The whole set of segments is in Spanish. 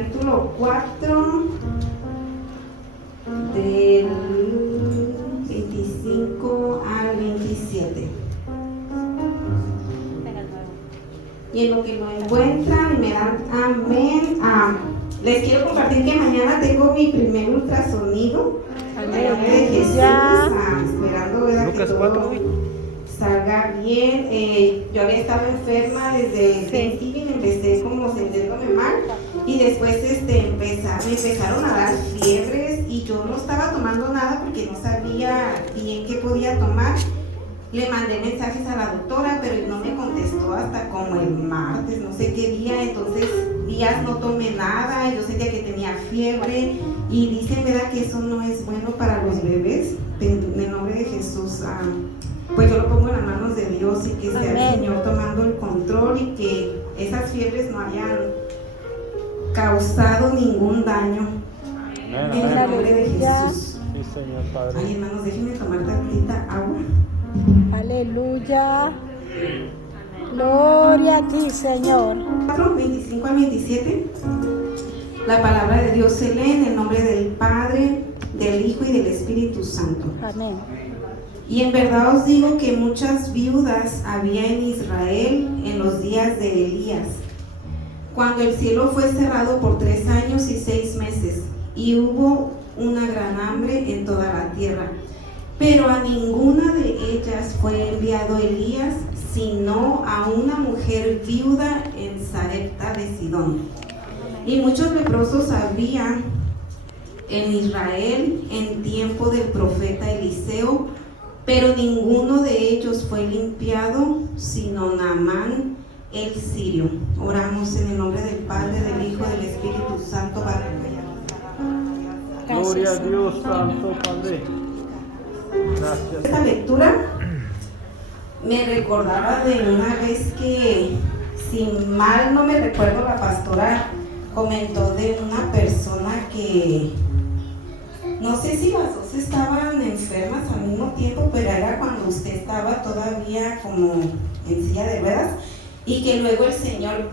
capítulo 4, del 25 al 27. Y en lo que lo encuentran y me dan amén. Les quiero compartir que mañana tengo mi primer ultrasonido. En el nombre de Jesús, esperando que todo salga bien. Yo había estado enferma desde el Thanksgiving, empecé como sintiéndome mal y después me empezaron a dar fiebres y yo no estaba tomando nada porque no sabía bien qué podía tomar. Le mandé mensajes a la doctora, pero no me contestó hasta como el martes, no sé qué día. Entonces días no tomé nada, yo sentía que tenía fiebre y dicen, ¿verdad?, que eso no es bueno para los bebés. En el nombre de Jesús, pues yo lo pongo en las manos de Dios y que sea el Señor tomando el control y que esas fiebres no hayan causado ningún daño. En el nombre de Jesús. Sí, Señor Padre. Ay, hermanos, déjenme tomar tantita agua. Aleluya. Gloria a ti, Señor. 25 al 27. La palabra de Dios se lee en el nombre del Padre, del Hijo y del Espíritu Santo. Amén. Y en verdad os digo que muchas viudas había en Israel en los días de Elías, cuando el cielo fue cerrado por 3 años y 6 meses, y hubo una gran hambre en toda la tierra. Pero a ninguna de ellas fue enviado Elías, sino a una mujer viuda en Sarepta de Sidón. Y muchos leprosos había en Israel en tiempo del profeta Eliseo, pero ninguno de ellos fue limpiado, sino Naamán el sirio. Oramos en el nombre del Padre, del Hijo y del Espíritu Santo. Gloria a Dios, Santo Padre. Gracias. Esta lectura me recordaba de una vez que, si mal no me recuerdo, la pastora comentó de una persona que no sé si las dos estaban enfermas al mismo tiempo, pero era cuando usted estaba todavía como en silla de ruedas y que luego el Señor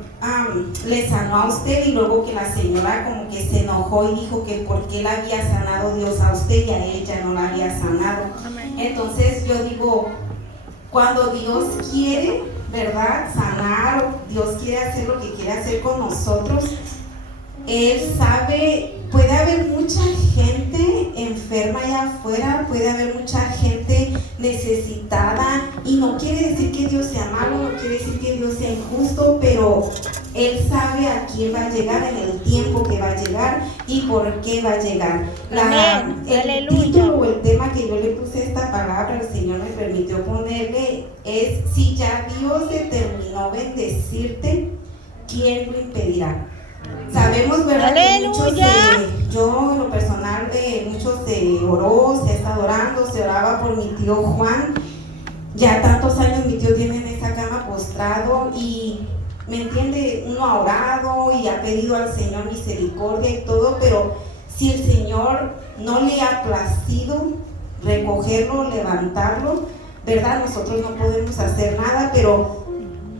le sanó a usted y luego que la señora como que se enojó y dijo que por qué la había sanado Dios a usted y a ella no la había sanado. Amén. Entonces yo digo, cuando Dios quiere, ¿verdad?, sanar, o Dios quiere hacer lo que quiere hacer con nosotros, Él sabe. Puede haber mucha gente enferma allá afuera, puede haber mucha gente necesitada, y no quiere decir que Dios sea malo, no quiere decir que Dios sea injusto, pero Él sabe a quién va a llegar en el tiempo que va a llegar y por qué va a llegar. El título o el tema que yo le puse a esta palabra, el Señor me permitió ponerle, es: si ya Dios determinó bendecirte, ¿quién lo impedirá? Sabemos, ¿verdad?, que muchos yo en lo personal muchos se oró, se está orando, se oraba por mi tío Juan. Ya tantos años mi tío tiene en esa cama postrado y, ¿me entiende?, uno ha orado y ha pedido al Señor misericordia y todo, pero si el Señor no le ha placido recogerlo, levantarlo, ¿verdad?, nosotros no podemos hacer nada, pero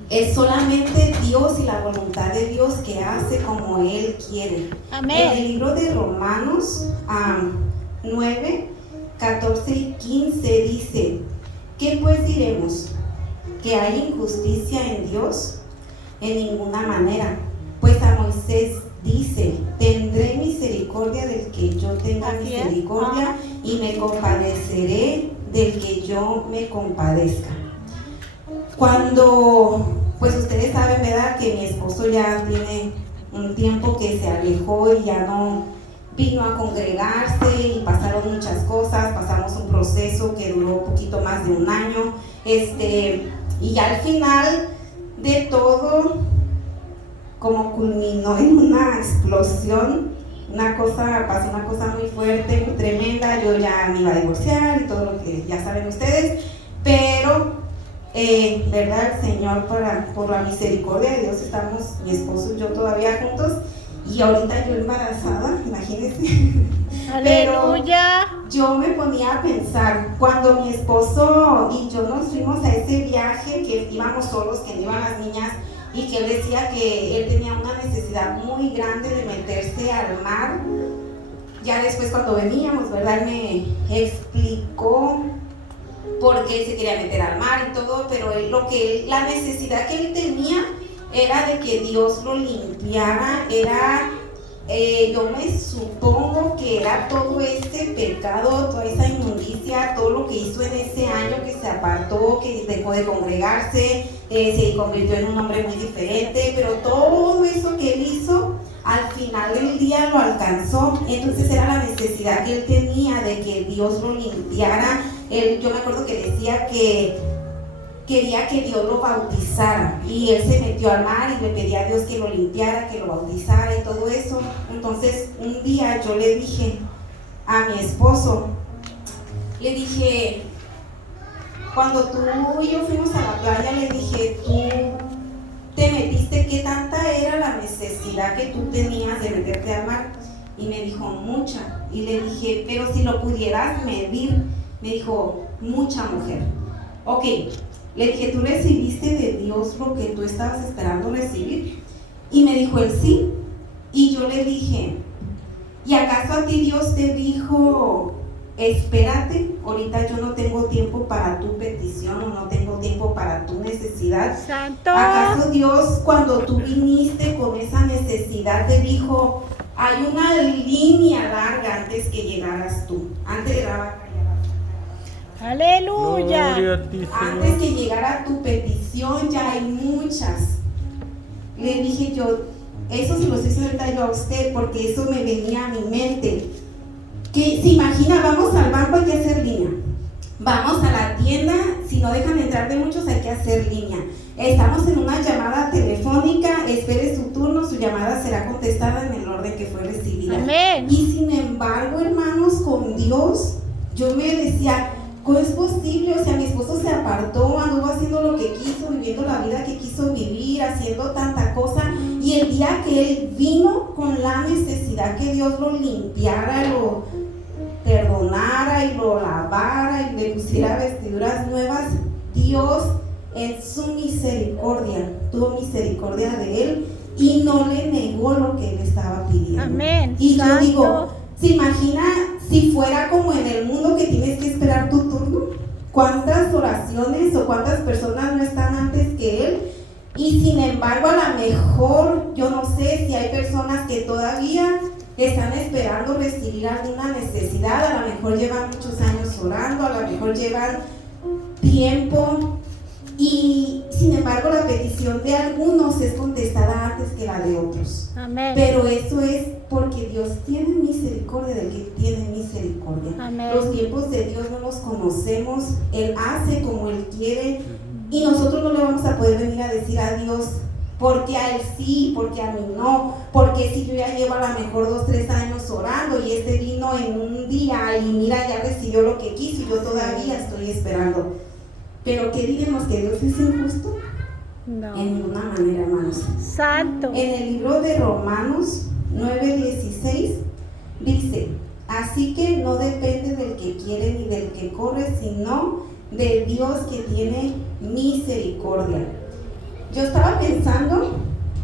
es solamente Dios y la voluntad de Dios que hace como Él quiere. Amén. En el libro de Romanos 9, 14 y 15 dice: ¿qué pues diremos? ¿Que hay injusticia en Dios? En ninguna manera. Pues a Moisés dice: tendré misericordia del que yo tenga misericordia y me compadeceré del que yo me compadezca. Cuando, pues ustedes saben, ¿verdad?, que mi esposo ya tiene un tiempo que se alejó y ya no vino a congregarse y pasaron muchas cosas, pasamos un proceso que duró un poquito más de un año, y al final de todo, como culminó en una explosión, pasó una cosa muy fuerte, muy tremenda. Yo ya me iba a divorciar y todo lo que ya saben ustedes, pero ¿verdad?, el Señor, por la misericordia de Dios, estamos mi esposo y yo todavía juntos, y ahorita yo embarazada, imagínense. Aleluya. Pero yo me ponía a pensar, cuando mi esposo y yo nos fuimos a ese viaje, que íbamos solos, que no iban las niñas, y que él decía que él tenía una necesidad necesidad muy grande de meterse al mar. Ya después cuando veníamos, ¿verdad? Me explicó por qué se quería meter al mar y todo, pero la necesidad que él tenía era de que Dios lo limpiara. Yo me supongo que era todo este pecado, toda esa inmundicia, todo lo que hizo en ese año, que se apartó, que dejó de congregarse, se convirtió en un hombre muy diferente, pero todo eso que él hizo, al final del día lo alcanzó. Entonces era la necesidad que él tenía de que Dios lo limpiara. Yo me acuerdo que decía que quería que Dios lo bautizara, y él se metió al mar y le pedía a Dios que lo limpiara, que lo bautizara y todo eso. Entonces un día yo le dije a mi esposo, le dije, cuando tú y yo fuimos a la playa, le dije, tú te metiste, ¿qué tanta era la necesidad que tú tenías de meterte al mar? Y me dijo, mucha. Y le dije, pero si lo pudieras medir. Me dijo, mucha, mujer. Ok. Le dije, ¿tú recibiste de Dios lo que tú estabas esperando recibir? Y me dijo él, sí. Y yo le dije, ¿y acaso a ti Dios te dijo, espérate, ahorita yo no tengo tiempo para tu petición, o no tengo tiempo para tu necesidad? Santo. ¿Acaso Dios, cuando tú viniste con esa necesidad, te dijo, hay una línea larga antes que llegaras tú? Antes era... Aleluya. Gloria a ti, Señor. Antes que llegara tu petición, ya hay muchas. Le dije yo, eso se lo estoy diciendo ahorita yo a usted, porque eso me venía a mi mente. Que se imagina, vamos al banco, hay que hacer línea. Vamos a la tienda, si no dejan entrar de muchos, hay que hacer línea. Estamos en una llamada telefónica, espere su turno, su llamada será contestada en el orden que fue recibida. Amén. Y sin embargo, hermanos, con Dios, yo me decía, ¿cómo es posible? O sea, mi esposo se apartó, anduvo haciendo lo que quiso, viviendo la vida que quiso vivir, haciendo tanta cosa, y el día que él vino con la necesidad que Dios lo limpiara, lo perdonara y lo lavara y le pusiera vestiduras nuevas, Dios en su misericordia tuvo misericordia de él y no le negó lo que él estaba pidiendo. Amén. Y Santo. yo digo, ¿se imagina si fuera como en el mundo, que tienes que esperar tu turno? ¿Cuántas oraciones o cuántas personas no están antes que él? Y sin embargo, a lo mejor, yo no sé si hay personas que todavía están esperando recibir alguna necesidad, a lo mejor llevan muchos años orando, a lo mejor llevan tiempo, y sin embargo la petición de algunos es contestada antes que la de otros. Amén. Pero eso es porque Dios tiene misericordia del que tiene misericordia. Amén. Los tiempos de Dios no los conocemos, Él hace como Él quiere, y nosotros no le vamos a poder venir a decir a Dios, porque a Él sí, porque a mí no, porque si yo ya llevo a lo mejor 2, 3 años orando y este vino en un día y mira, ya recibió lo que quiso y yo todavía estoy esperando. Pero ¿qué diremos? ¿Que Dios es injusto? No. En ninguna manera, hermanos. Santo. En el libro de Romanos 9:16 dice, así que no depende del que quiere ni del que corre, sino de Dios que tiene misericordia. Yo estaba pensando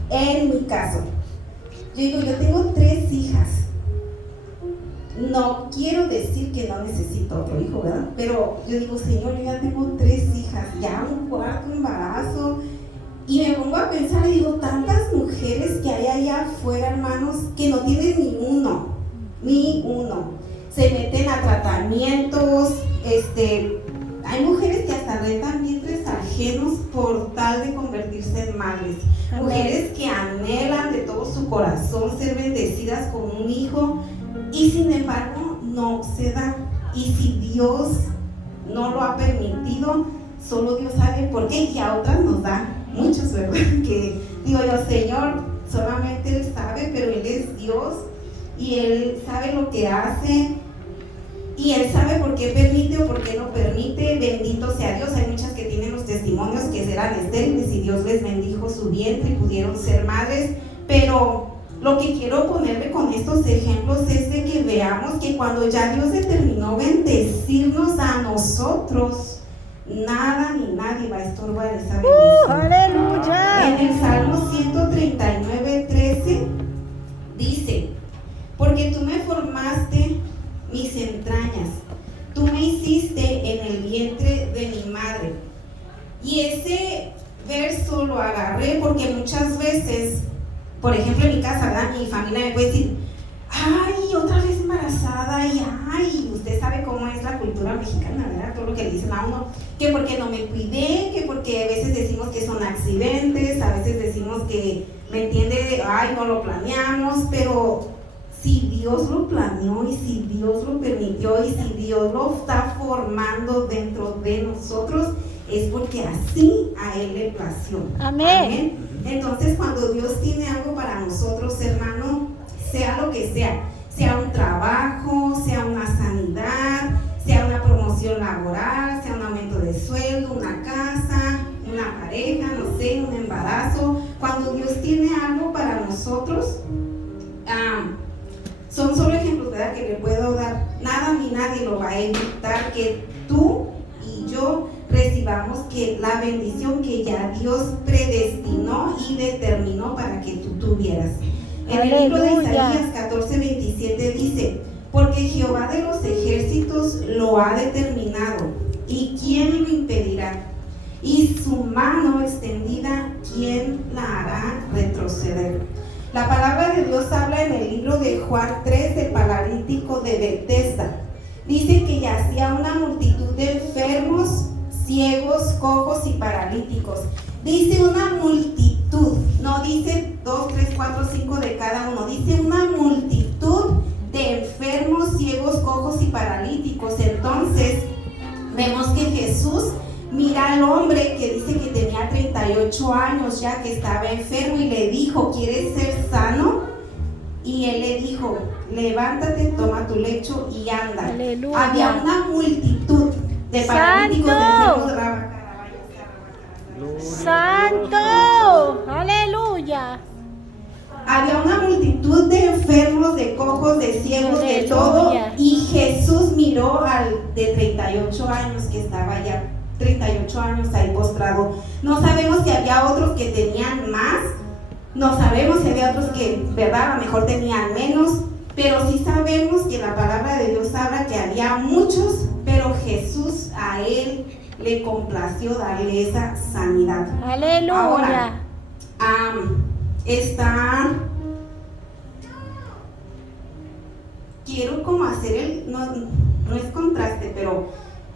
en mi caso. Yo digo, yo tengo 3 hijas. No quiero decir que no necesito otro hijo, ¿verdad? Pero yo digo, Señor, yo ya tengo 3 hijas, ya un 4º embarazo. Y me pongo a pensar y digo, tantas mujeres que hay allá afuera, hermanos, que no tienen ni uno. Se meten a tratamientos, hay mujeres que hasta rentan vientres ajenos por tal de convertirse en madres. Amén. Mujeres que anhelan de todo su corazón ser bendecidas con un hijo y sin embargo no se da. Y si Dios no lo ha permitido, solo Dios sabe por qué, y a otras nos da. Muchos, ¿verdad? Que digo yo, Señor, solamente Él sabe, pero Él es Dios y Él sabe lo que hace y Él sabe por qué permite o por qué no permite. Bendito sea Dios. Hay muchas que tienen los testimonios que eran estériles y Dios les bendijo su vientre y pudieron ser madres, pero lo que quiero ponerle con estos ejemplos es de que veamos que cuando ya Dios determinó bendecirnos a nosotros, nada ni nadie va a estorbar esa bendición. Aleluya. En el Salmo 139:13 por ejemplo, en mi casa, ¿verdad? Mi familia me puede decir, ay, otra vez embarazada, y ay, usted sabe cómo es la cultura mexicana, ¿verdad? Todo lo que le dicen a uno, que porque no me cuidé, que porque a veces decimos que son accidentes, a veces decimos que, ¿me entiende? Ay, no lo planeamos, pero si Dios lo planeó y si Dios lo permitió y si Dios lo está formando dentro de nosotros, es porque así a Él le plació. Amén. Entonces, cuando Dios tiene algo para nosotros, hermano, sea lo que sea un trabajo, sea una sanidad, sea una promoción laboral, sea un aumento de sueldo, una casa, una pareja, no sé, un embarazo, cuando Dios tiene algo para nosotros, son solo ejemplos, ¿verdad?, que le puedo dar. Nada ni nadie lo va a evitar que tú y yo recibamos que la bendición que ya Dios predestinó y determinó para que tú tuvieras. En el libro de Isaías 14:27 dice, porque Jehová de los ejércitos lo ha determinado, ¿y quién lo impedirá? Y su mano extendida, ¿quién la hará retroceder? La palabra de Dios habla en el libro de Juan 3 del paralítico de Betesda. Dice que yacía una multitud de enfermos, ciegos, cojos y paralíticos. Dice una multitud, no dice 2, 3, 4, 5 de cada uno, dice una multitud de enfermos, ciegos, cojos y paralíticos. Entonces, vemos que Jesús mira al hombre que dice que tenía 38 años ya, que estaba enfermo, y le dijo, ¿quieres ser sano? Y él le dijo, levántate, toma tu lecho y anda. Aleluya. Había una multitud de paralíticos, de enfermos, de ¡Santo! ¡Aleluya! había una multitud de enfermos, de cojos, de ciegos, de todo, y Jesús miró al de 38 años que estaba ya 38 años ahí postrado. No sabemos si había otros que tenían más, no sabemos si había otros que, ¿verdad?, a lo mejor tenían menos, pero sí sabemos que la palabra de Dios habla que había muchos, pero Jesús a él le complació darle esa sanidad. Aleluya. Ahora, quiero como hacer no es contraste, pero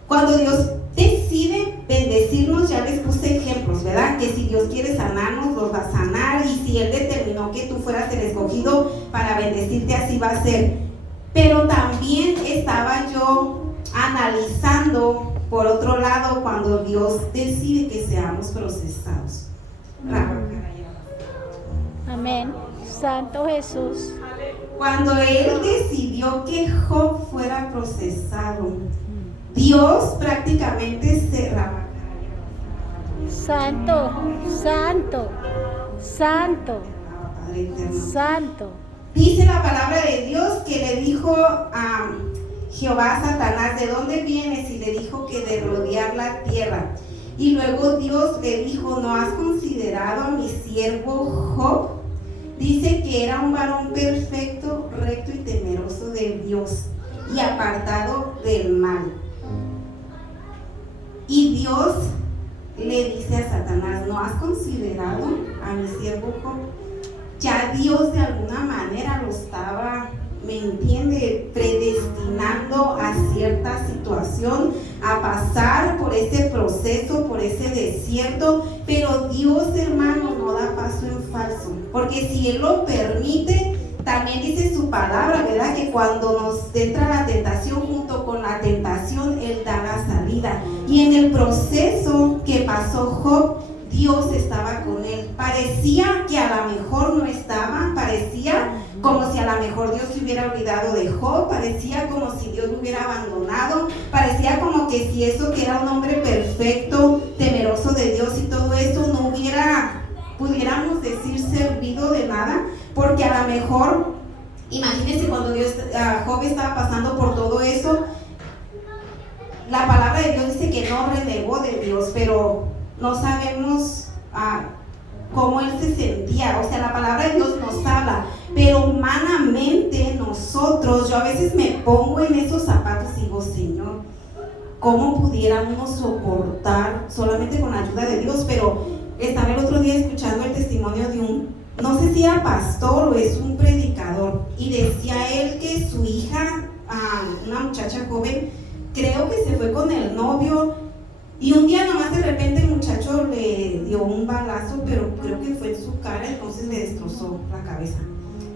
cuando Dios decide bendecirnos, ya les puse ejemplos, ¿verdad? Que si Dios quiere sanarnos, los va a sanar, y si Él determinó que tú fueras el escogido para bendecirte, así va a ser. Pero también estaba yo analizando, por otro lado, cuando Dios decide que seamos procesados. Amén. Santo Jesús. Cuando Él decidió que Job fuera procesado, Dios prácticamente se Santo, santo, santo, santo. Dice la palabra de Dios que le dijo a Jehová a Satanás, ¿de dónde vienes? Y le dijo que de rodear la tierra. Y luego Dios le dijo, ¿no has considerado a mi siervo Job? Dice que era un varón perfecto, recto y temeroso de Dios y apartado del mal. Y Dios le dice a Satanás, ¿no has considerado a mi siervo Job? Ya Dios de alguna manera lo estaba, ¿me entiende?, predestinando a cierta situación, a pasar por ese proceso, por ese desierto. Pero Dios, hermano, no da paso en falso, porque si Él lo permite, también dice su palabra, ¿verdad?, que cuando nos entra la tentación, junto con la tentación, Él da la salida. Y en el proceso que pasó Job, Dios estaba con él. Parecía que a lo mejor no estaba, parecía como si a lo mejor Dios se hubiera olvidado de Job, parecía como si Dios lo hubiera abandonado, parecía como que si eso que era un hombre perfecto, temeroso de Dios y todo eso, no hubiera, pudiéramos decir, servido de nada, porque a lo mejor, imagínense cuando Job estaba pasando por todo eso, la palabra de Dios dice que no renegó de Dios, pero no sabemos cómo él se sentía. O sea, la palabra de Dios nos habla, pero humanamente nosotros, yo a veces me pongo en esos zapatos y digo, Señor, ¿cómo pudiéramos soportar solamente con la ayuda de Dios? Pero estaba el otro día escuchando el testimonio de un no sé si era pastor o es un predicador, y decía él que su hija, una muchacha joven, creo que se fue con el novio, y un día nomás de repente el muchacho le dio un balazo, pero creo que fue en su cara, entonces le destrozó la cabeza.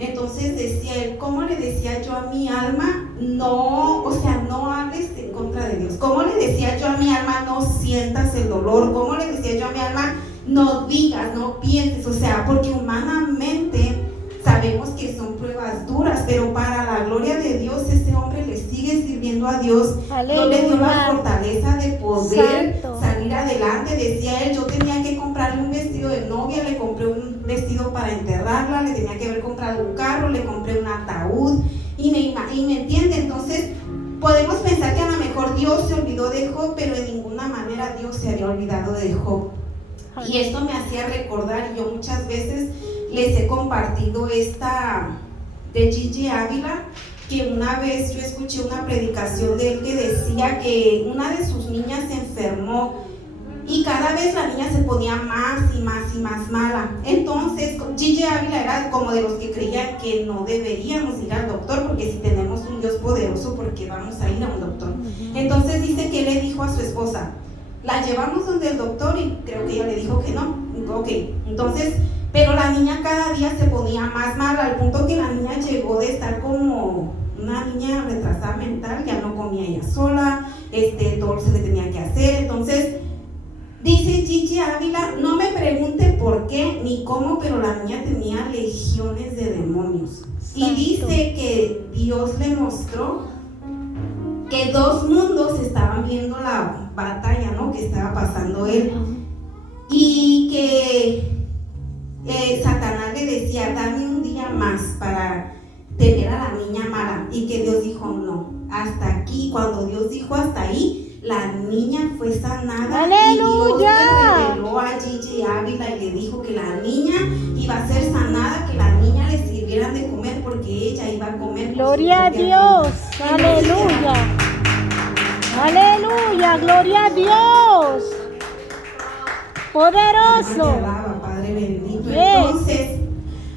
Entonces decía él, ¿cómo le decía yo a mi alma? No, o sea, no hables en contra de Dios. ¿Cómo le decía yo a mi alma? No sientas el dolor. ¿Cómo le decía yo a mi alma? No digas, no pienses. O sea, porque humanamente sabemos que son pruebas duras, pero para la gloria de Dios, ese hombre le sigue sirviendo a Dios. Aleluya. No le dio la fortaleza de poder Santo. salir adelante. Decía él, yo tenía que comprarle un vestido de novia, le compré un vestido para enterrarla, le tenía que haber comprado un carro, le compré un ataúd, y me entiende. Entonces podemos pensar que a lo mejor Dios se olvidó de Job, pero de ninguna manera Dios se había olvidado de Job. Y esto me hacía recordar, y yo muchas veces les he compartido esta de Gigi Ávila, que una vez yo escuché una predicación de él que decía que una de sus niñas se enfermó, y cada vez la niña se ponía más y más y más mala. Entonces Gigi Ávila era como de los que creían que no deberíamos ir al doctor, porque si tenemos un Dios poderoso, ¿por qué vamos a ir a un doctor? Entonces dice que le dijo a su esposa, la llevamos donde el doctor, y creo que ella le dijo que no. Ok, entonces, pero la niña cada día se ponía más mala, al punto que la niña llegó de estar como una niña retrasada mental, ya no comía ella sola, todo se le tenía que hacer. Entonces dice Gigi Ávila, no me pregunte por qué ni cómo, pero la niña tenía legiones de demonios. Y dice que Dios le mostró que dos mundos estaban viendo la batalla, ¿no?, que estaba pasando él, y que Satanás le decía, dame un día más para tener a la niña mala, y que Dios dijo, no, hasta aquí. Cuando Dios dijo hasta ahí, la niña fue sanada. ¡Aleluya! Y Dios le reveló a Gigi Ávila y le dijo que la niña iba a ser sanada, que la niña le sirvieran de comer, porque ella iba a comer. Gloria a Dios. Aleluya. Aleluya. Gloria a Dios. Poderoso. Padre bendito. Yes. Entonces,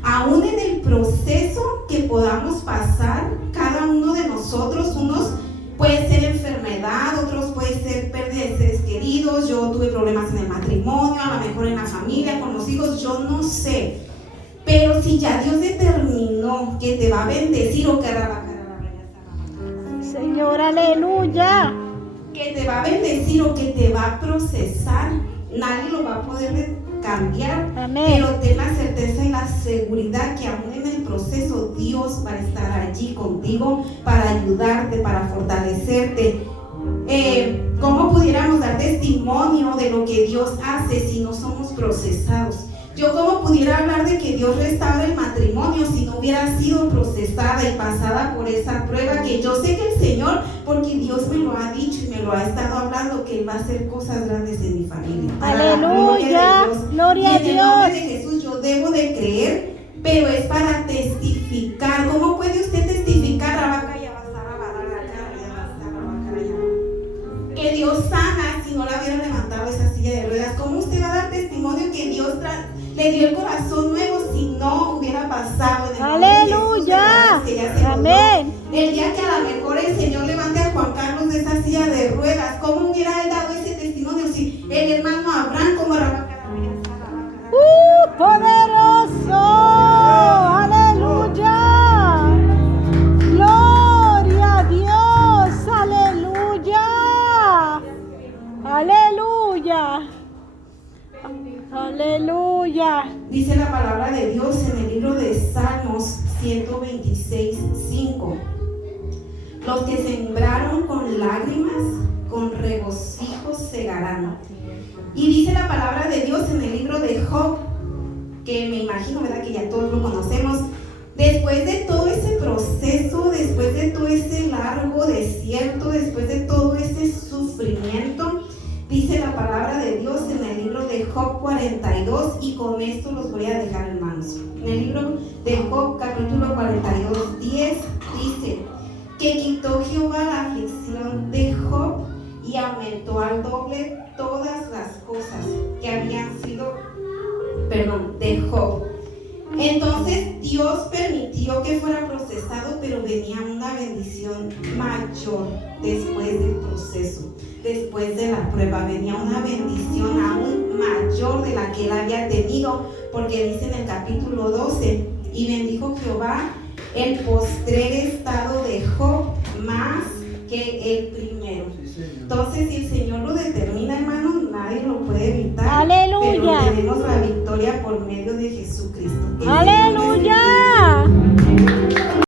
aún en el proceso que podamos pasar, cada uno de nosotros, unos puede ser enfermedad, otros puede ser pérdida de seres queridos. Yo tuve problemas en el matrimonio, a lo mejor en la familia, con los hijos, yo no sé. Pero si ya Dios determinó que te va a bendecir, o que Señor, aleluya, que te va a bendecir o que te va a procesar, nadie lo va a poder cambiar. Amén. Pero ten la certeza y la seguridad que aún en el proceso Dios va a estar allí contigo para ayudarte, para fortalecerte. ¿Cómo pudiéramos dar testimonio de lo que Dios hace si no somos procesados? Yo cómo pudiera hablar de que Dios restaura el matrimonio si no hubiera sido procesada y pasada por esa prueba, que yo sé que el Señor, porque Dios me lo ha dicho y me lo ha estado hablando, que Él va a hacer cosas grandes en mi familia. Aleluya, gloria a Dios. Y en el nombre de Dios. Jesús yo debo de creer, pero es para testificar. ¿Cómo puede usted testificar? Que Dios sana si no la hubiera levantado esa silla de ruedas. ¿Cómo usted va a dar testimonio que Dios le dio el corazón nuevo si no hubiera pasado? En el Aleluya. que ella se Amén. volvió? El día que a lo mejor el Señor levante a Juan Carlos de esa silla de ruedas, ¿cómo hubiera él dado ese testimonio si el hermano Abraham, como Poderoso. Aleluya. Gloria a Dios. Aleluya. Aleluya. Aleluya. Dice la palabra de Dios en el libro de Salmos 126:5. Los que sembraron con lágrimas, con regocijo segarán. Y dice la palabra de Dios en el libro de Job, que me imagino, ¿verdad?, que ya todos lo conocemos. Después de todo ese proceso, después de todo ese largo desierto, después de todo ese sufrimiento, dice la palabra de Dios en el libro de Job 42, y con esto los voy a dejar, hermanos. En el libro de Job, capítulo 42, 10, dice que quitó Jehová la aflicción de Job y aumentó al doble todas las cosas que habían sido, de Job. Entonces Dios permitió que fuera procesado, pero venía una bendición mayor después del proceso, después de la prueba. Venía una bendición aún mayor de la que él había tenido, porque dice en el capítulo 12, y bendijo Jehová el postrer estado de Job más que el primero. Entonces, si el Señor lo determina, hermano, nadie lo puede evitar. Aleluya. Pero tenemos la victoria por medio de Jesucristo. Aleluya.